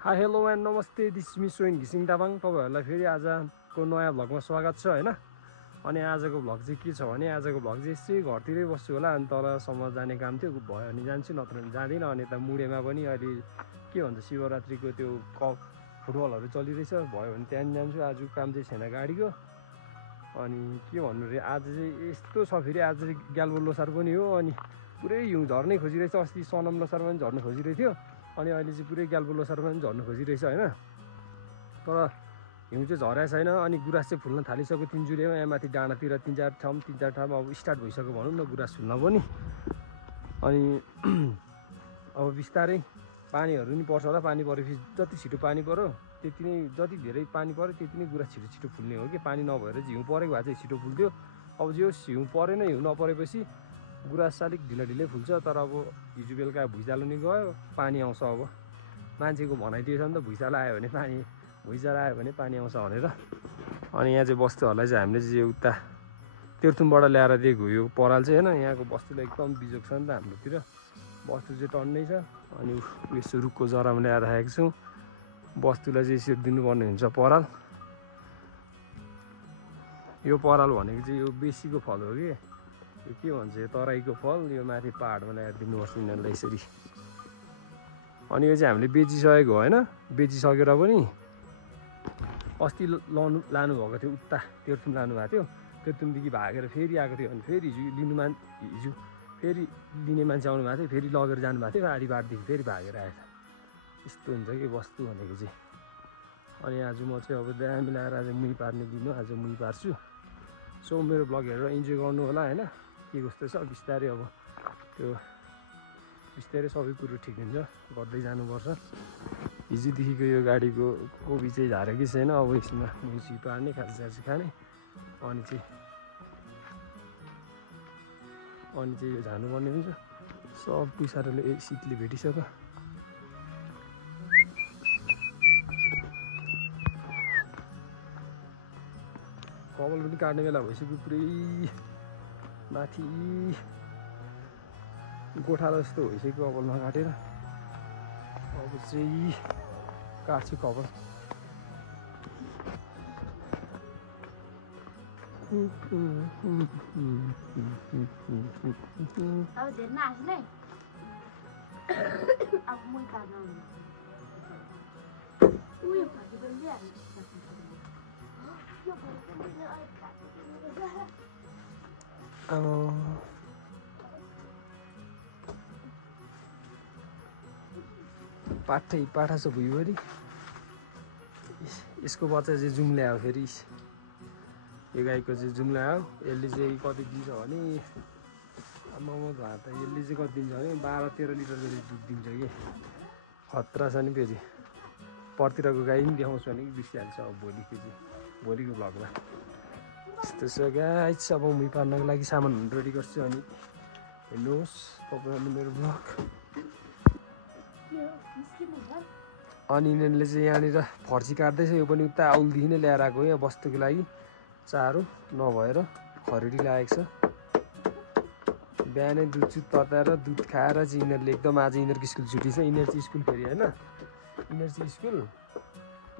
Hi hello and नमस्ते, this me Soin घिसिङ तामाङ। तपाईँहरूलाई फेरि आजको नयाँ भ्लगमा स्वागत छ होइन। अनि आजको भ्लग चाहिँ के छ भने आजको भ्लग चाहिँ यसै घरतिरै बस्छु होला। अनि तलसम्म जाने काम थियो, भयो भने जान्छु, नत्र भने जाँदिनँ। अनि यता मुडेमा पनि अहिले के भन्छ शिवरात्रिको त्यो फुटबलहरू चलिरहेछ, भयो भने त्यहाँ जान्छु। आज काम चाहिँ छैन गाडीको। अनि के भन्नु रे, आज चाहिँ यस्तो छ फेरि, आज चाहिँ ग्याल्बो लोसार पनि हो। अनि पुरै हिउँ झर्नै खोजिरहेछ। अस्ति सनम लोसारमा पनि झर्नु खोजिरहेको थियो, अनि अहिले चाहिँ पुरै ग्याल्बो लोसारमा पनि झर्नु खोजिरहेछ होइन। तर हिउँ चाहिँ झरेको छैन। अनि गुराँस चाहिँ फुल्न थालिसक्यो तिनजुरेमा, यहाँ माथि डाँडातिर तिन चार ठाउँमा अब स्टार्ट भइसक्यो भनौँ न गुराँस फुल्न पनि। अनि अब बिस्तारै पानीहरू नि पर्छ होला। पानी परेपछि जति छिटो पानी पऱ्यो त्यति नै, जति धेरै पानी पऱ्यो त्यति नै गुराँस छिटो छिटो फुल्ने हो कि। पानी नभएर चाहिँ हिउँ परेको भए चाहिँ छिटो फुल्थ्यो। अब जो हिउँ परेन, हिउँ नपरेपछि गुराँस अलिक ढिलै फुल्छ। तर अब हिजो बेलुका भुइँचालो नि गयो, पानी आउँछ। अब मान्छेको भनाइदिएछ नि त, भुइँचालो आयो भने पानी आउँछ भनेर। अनि यहाँ चाहिँ बस्तुहरूलाई चाहिँ हामीले चाहिँ उता तेर्थुमबाट ल्याएर दिएको यो पराल चाहिँ होइन। यहाँको बस्तुले एकदम बिजोग छ नि त हाम्रोतिर, बस्तु चाहिँ टन्नै छ। अनि यसो रुखको जरामा ल्याएर राखेको छौँ। बस्तुलाई चाहिँ यसरी दिनुपर्ने हुन्छ पराल। यो पराल भनेको चाहिँ यो बेसीको फल हो कि, यो के भन्छ, यो तराईको फल। यो माथि पाहाडमा ल्याएर दिनुपर्छ यिनीहरूलाई यसरी। अनि यो चाहिँ हामीले बेचिसकेको होइन, बेचिसकेर पनि अस्ति लानुभएको थियो, उता तेर्थुम लानुभएको थियो। तेर्थुमदेखि भागेर फेरि आएको थियो। अनि फेरि हिजो फेरि लिने मान्छे आउनु भएको थियो, फेरि लगेर जानुभएको थियो। आधी बाटदेखि फेरि भागेर आएछ। यस्तो हुन्छ कि बस्तु भनेको चाहिँ। अनि आज म चाहिँ अब दामी मिलाएर आज मुही पार्ने दिन हो, आज मुही पार्छु। सो मेरो भ्लग हेरेर इन्जोय गर्नु होला होइन। के कस्तो छ बिस्तारै, अब त्यो बिस्तारै सबै कुरो ठिक हुन्छ, गर्दै जानुपर्छ। हिजोदेखिको यो गाडीको कोबी चाहिँ झारेकै छैन। अब यसमा मुही पार्ने, खाजासाजी खाने, अनि चाहिँ यो झार्नुपर्ने हुन्छ। सब पुसारले शीतले भेटिसक्यो। कपाल पनि काट्ने बेला भइसक्यो, पुरै माथि गोठालो जस्तो भइसक्यो कपाल नकाटेर। अब चाहिँ काट्छु कपाल। पाठा छ भुइँभरि। यसको बच्चा चाहिँ जुम्ले आयो फेरि। यो गाईको चाहिँ जुम्ला आयो। यसले चाहिँ कति दिन्छ भने, आमामा घाँ त, यसले चाहिँ कति दिन्छ भने 12-13 लिटर जति दुध दिन्छ कि। खतरा छ नि फेरि। परतिरको गाई पनि देखाउँछ भने कि बिर्सिहाल्छ अब भोलि, त्यो चाहिँ भोलिको भ्लगमा। यस्तो छ गाइस। अब मुही पार्नको लागि सामानहरू रेडी गर्छु। अनि हेर्नुहोस् तपाईँहरूले मेरो भ्लग। अनि यिनीहरूले चाहिँ यहाँनिर फर्सी काट्दैछ। यो पनि उता आउलदेखि नै ल्याएर आएको हो, यहाँ बस्तुको लागि चारो नभएर खरेडी लागेको छ। बिहानै दुध तताएर दुध खाएर चाहिँ यिनीहरूले एकदम, आज यिनीहरूको स्कुल छुट्टी छ। यिनीहरू चाहिँ स्कुल फेरि होइन, यिनीहरू चाहिँ स्कुल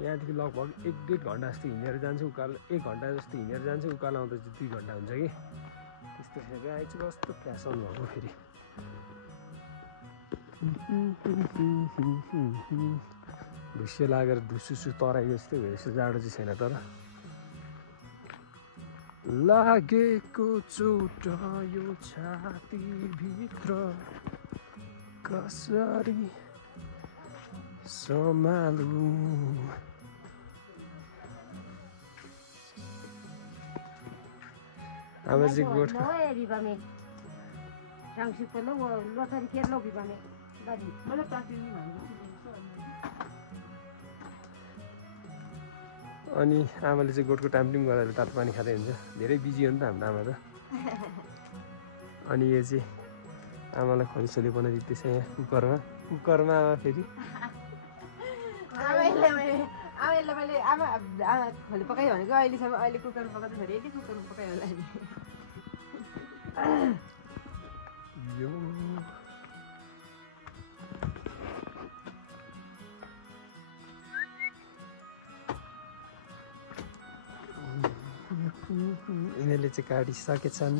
यहाँदेखि लगभग 1-1.5 घन्टा जस्तो हिँडेर जान्छ। उकालो 1 घन्टा जस्तो हिँडेर जान्छ, उकालो आउँदा चाहिँ 2 घन्टा हुन्छ कि। त्यस्तो फेरि आएछ कस्तो फ्यासन भएको फेरि। भुस्यो लागेर धुसुसु तराई जस्तै भएछ, जाडो चाहिँ छैन। तर लागेको चोट यो छातीभित्र कसरी सम्हालु। आमाजी गोठ अनि आमाले चाहिँ गोठको टाइम्पिङ गरेर तातो पानी खाँदै हुन्छ। धेरै बिजी हो नि त हाम्रो आमा त। अनि यो चाहिँ आमालाई खरिसोले बनाइदिँदैछ यहाँ कुकरमा। आमा फेरि खोले पकायो भनेको अहिलेसम्म, अहिले कुकरमा पकाउँदा फेरि यति कुकरमा पकायो होला नि। यो यिनीहरूले चाहिँ काटिसकेछन्।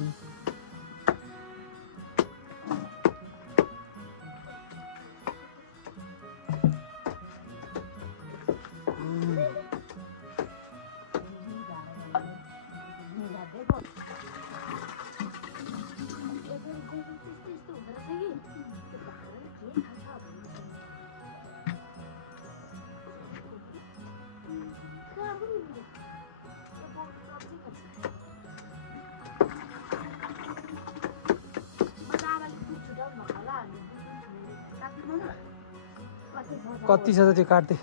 कति छ त त्यो काट्दै?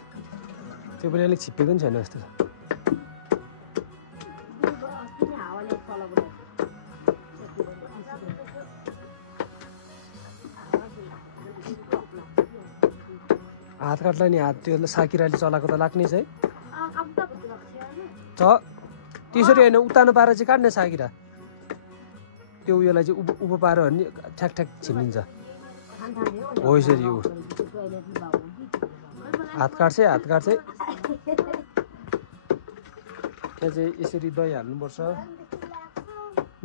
त्यो पनि अलिक छिप्पेको पनि छैन जस्तो छ। हात काट्ला नि, हात त्यो साकिराले चलाएको त लाग्ने छ है। त्यसरी होइन, उतानो पारेर चाहिँ काट्ने साकिरा। त्यो उयोलाई चाहिँ उभो पाऱ्यो भने ठ्याक ठ्याक छिनिन्छ। हो यसरी हो, हात काट्छ हात काट्छ। त्यहाँ चाहिँ यसरी दही हाल्नुपर्छ।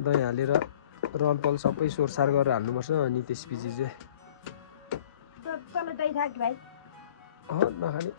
दही हालेर रलपल सबै सोरसार गरेर हाल्नुपर्छ। अनि त्यसपछि चाहिँ नखाने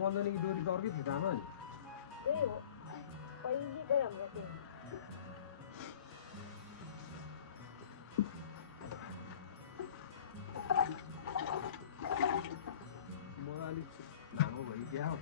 बन्धनी डोरी त अर्कै थियो आमा नि। मलाई अलिक लामो भइदिया हो।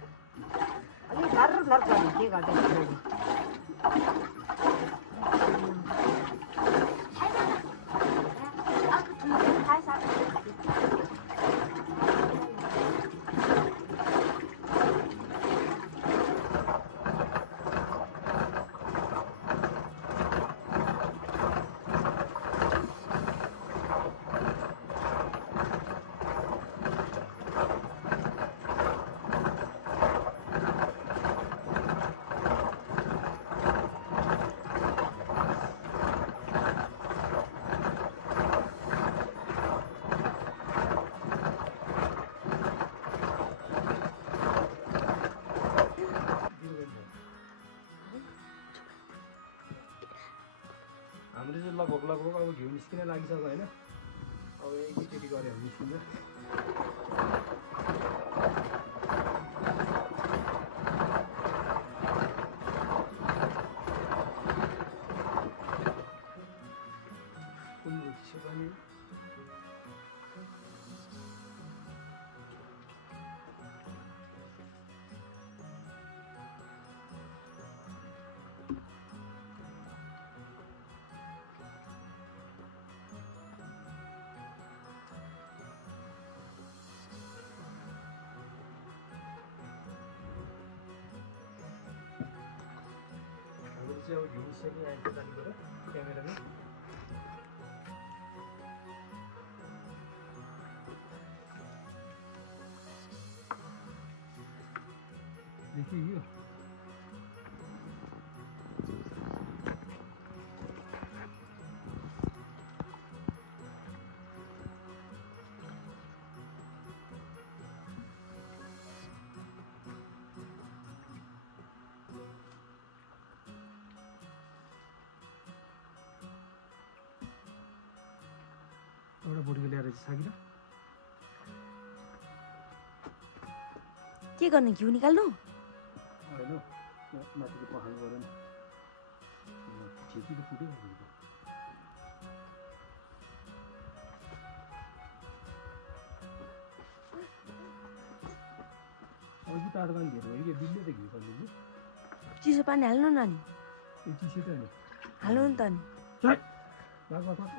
हाम्रो चाहिँ लगभग अब घिउ निस्किन लागिसक्यो होइन। अब एकैचोटि गऱ्यो भने निस्किन्छ। चाहिँ अब घिउ निस्किने आइन्छ जानेबाट क्यामेरामा। देखियो एउटा बुढीको ल्याएर चाहिँ साकिरा के गर्ने? घिउ निकाल्नु होइन, माथिको पखाल गऱ्यो नि। ठिकै त फुट्यो। अघि तातो पानी धेरै भयो कि बिल्ले त घिउ पर्ने कि चिसो पानी हाल्नु न नि। ए चिसो त होइन, हाल्नु नि त नि।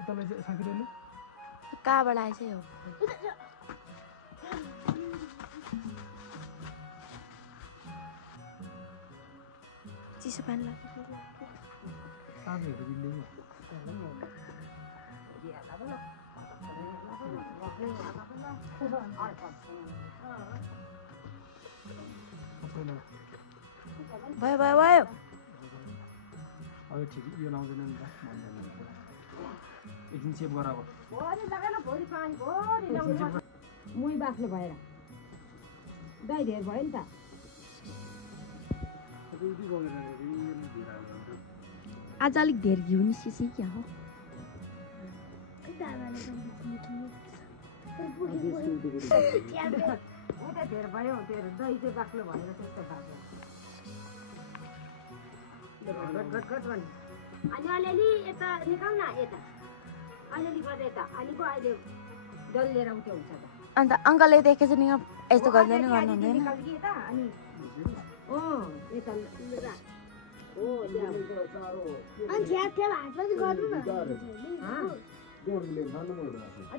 उतालाई साकिराले कहाँबाट आएछ यो? चिसो पानी लाग्छ ताजहरू बिल्ले भयो भयो भयो अब ठिक यो लाउँदैन नि त एकछिन सेभ गराएको मुही बाक्लो भएर दाइ धेर भयो नि त आज अलिक धेरै घिउ निस्किस क्या हो उता धेर भयो त्यो दही चाहिँ बाक्लो भएर त्यस्तो भएको अनि अलिअलि यता निकाल न यता अलिअलि गर्दा यता अनि पो अहिले डल्लेर उठ्यो हुन्छ त अन्त अङ्कलले त एकैचोटि यस्तो गर्दैन गर्नु हुँदैन यता अनि यता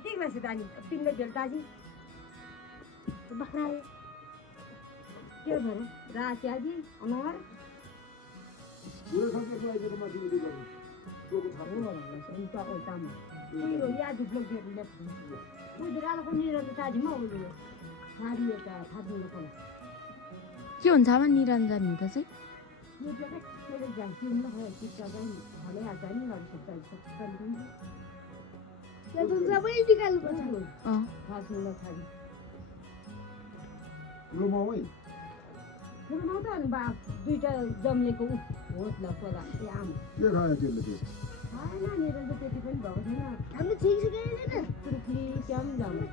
ठिक रहेछ त अनि पिङ्गो झोल ताजी के भयो रास्याजी अनवर के हुन्छ आमा निरञ्जन हुँदा चाहिँ दुईटा जम्लेको होस् ल कोला आमा निरञ्जन त्यति पनि भएको छैन क्या पनि जानु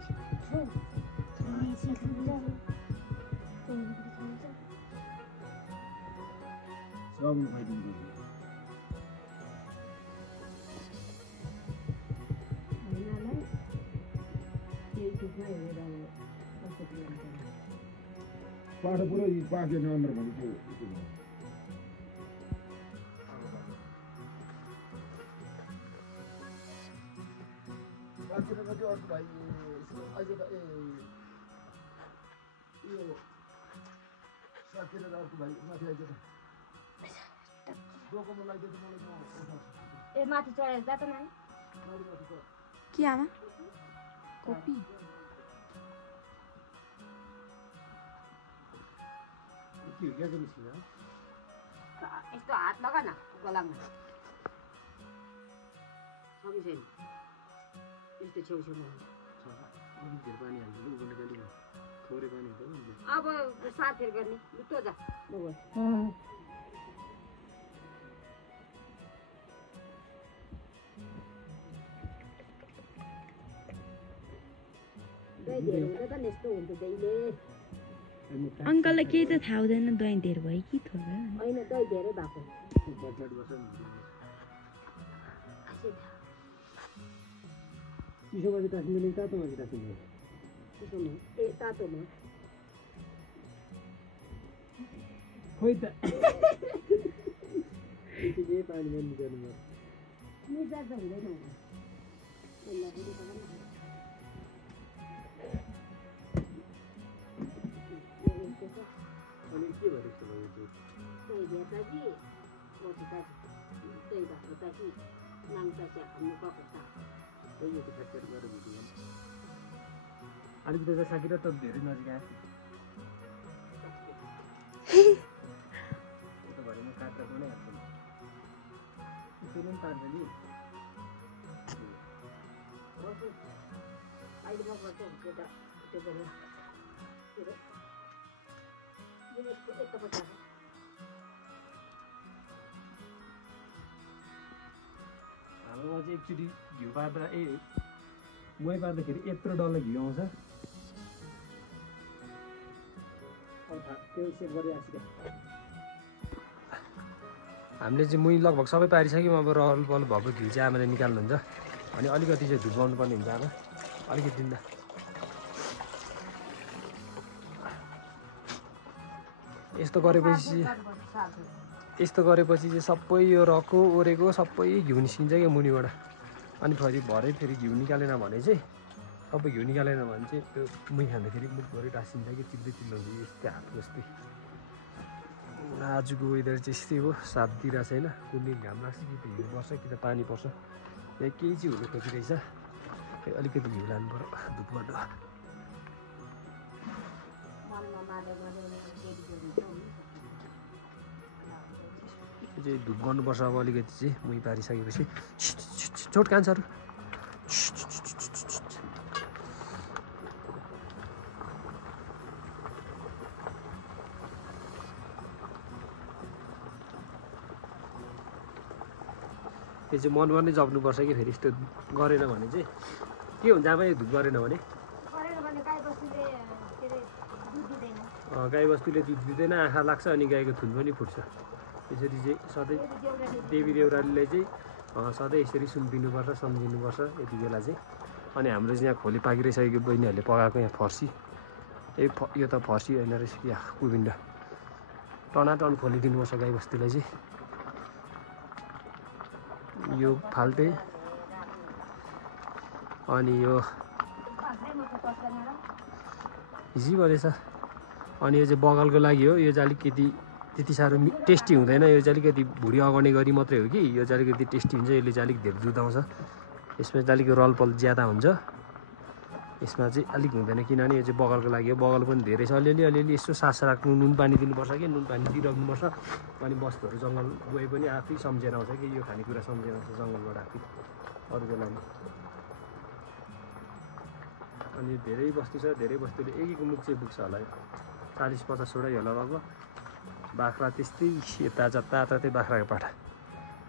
पाठ पुरा पाकेन राम्रो भनेको ए माथि चढेर जात न के आमा कोपी यस्तो हात लगा न गलामा सबै छैन यस्तो छेउछेउमा अब साथीहरू गर्ने तँ जा यस्तो हुन्छ जहिले अङ्कललाई केही त थाहा हुँदैन दही धेर भयो कि थोरै होइन दही धेरै भएको चिसो माथि टाँसिँदैन तातो माथि टाँसिँदैन चिसोमा ए तातोमा खोइ त यतिकै पानीमा निकाल्नु पर्छ निजा त हुँदैन अनि के भयो त्यस्तो भयो दही भेटाजी बसी ताजी दही भएको ताजी नाङ्चा चाहिँ हाम्रो गएको छ अलिकति त साकी र त धेरै नजिक आयो त्यो भरे म काट्रा पनि हाल्छु त्यसरी पनि पार्छ नि अहिले म गर्छु त्यो बेला यतापट्टि हाम्रोमा चाहिँ एकचोटि घिउ पार्दा मही पार्दाखेरि यत्रो डल्लो घिउ आउँछ त्यो सेभ गरिरहेको छु हामीले चाहिँ मुही लगभग सबै पारिसक्यौँ अब रहल पहल भएको घिउ चाहिँ आमाले निकाल्नुहुन्छ अनि अलिकति चाहिँ धुपाउनु पर्ने हुन्छ आमा अलिकति दिँदा यस्तो गरेपछि चाहिँ सबै यो रको ओरेको सबै घिउ निस्किन्छ क्या मुनिबाट अनि भरे फेरि घिउ निकालेन भने चाहिँ सबै घिउ निकालेन भने चाहिँ त्यो मुही खाँदाखेरि मुखभरि टाँसिन्छ कि चिल्दै चिल्लो हुन्छ यस्तै हात जस्तै आजको वेदर चाहिँ यस्तै हो, साथ दिइरहेको छैन। कुनै घाम लाग्छ कि त हिउँ पर्छ कि त पानी पर्छ, यहाँ केही चाहिँ हुनु खोजिरहेछ। अलिकति हिउँ लानु पऱ्यो धुपबाट। यो चाहिँ धुप गर्नुपर्छ अब अलिकति चाहिँ मुही पारिसकेपछि। चोट कान्छहरू यो चाहिँ मनबाट नै जप्नुपर्छ कि फेरि यस्तो गरेन भने चाहिँ के हुन्छ आमा? यो धुप गरेन भने गाई बस्तुले दुध दिँदैन, आँखा लाग्छ अनि गाईको थुन पनि फुट्छ। यसरी चाहिँ सधैँ देवी देउरालीले चाहिँ सधैँ यसरी सुम्पिनुपर्छ, सम्झिनुपर्छ यति बेला चाहिँ। अनि हाम्रो चाहिँ यहाँ खोली पाकिरहेको बहिनीहरूले पकाएको यहाँ फर्सी, यो त फर्सी होइन रहेछ, यहाँ कुविन्ड टनाटन खोलिदिनुपर्छ गाई बस्तुलाई चाहिँ। यो फाल्टे अनि यो हिजी गरेछ। अनि यो चाहिँ बगलको लागि हो, यो चाहिँ अलिकति त्यति साह्रो टेस्टी हुँदैन, यो चाहिँ अलिकति भुँडी अगाउने गरी मात्रै हो कि यो चाहिँ अलिकति टेस्टी हुन्छ। यसले चाहिँ अलिक धेरै दुध आउँछ, यसमा चाहिँ अलिक रलपल ज्यादा हुन्छ, यसमा चाहिँ अलिक हुँदैन किनभने यो चाहिँ बगलको लागि हो। बगल पनि धेरै छ, अलिअलि यसो सास राख्नु, नुन पानी दिनुपर्छ कि नुन पानी दिइराख्नुपर्छ। अनि बस्तुहरू जङ्गल गए पनि आफै सम्झेर आउँछ कि यो खानेकुरा सम्झेर आउँछ जङ्गलबाट आफै अरू बेलामा। अनि धेरै बस्तु छ, धेरै बस्तुले एक एक मुख चाहिँ पुग्छ होला, 40-50वटै होला लगभग। बाख्रा त्यस्तै, यता जता चाहिँ बाख्राको पाठा।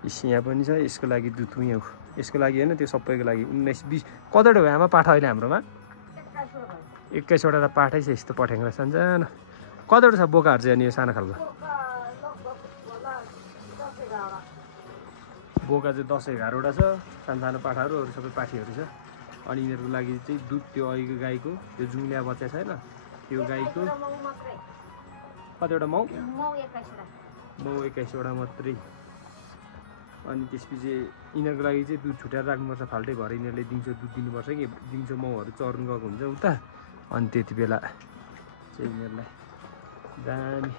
यहाँ पनि छ, यसको लागि दुध यहाँ, यसको लागि होइन त्यो सबैको लागि 19-20 कतिवटा भयो आमा पाठा अहिले हाम्रोमा? 21वटा त पाठै छ यस्तो पठ्याङ्ग्रा सानसानो। कतिवटा छ बोकाहरू चाहिँ अनि यो सानो खालको? बोका चाहिँ 10-11वटा छ, सानसानो पाठाहरू, अरू सबै पाठीहरू छ। अनि यिनीहरूको लागि चाहिँ दुध त्यो अहिलेको गाईको त्यो जुङ्लिया बच्चा छैन त्यो गाईको कतिवटा मौ 21वटा मात्रै। अनि त्यसपछि यिनीहरूको लागि चाहिँ दुध छुट्याएर राख्नुपर्छ फाल्टै, भएर यिनीहरूले दिउँसो दुध दिनुपर्छ कि दिउँसो माउहरू चर्नु गएको हुन्छ उता। अनि त्यति बेला चाहिँ यिनीहरूलाई दामी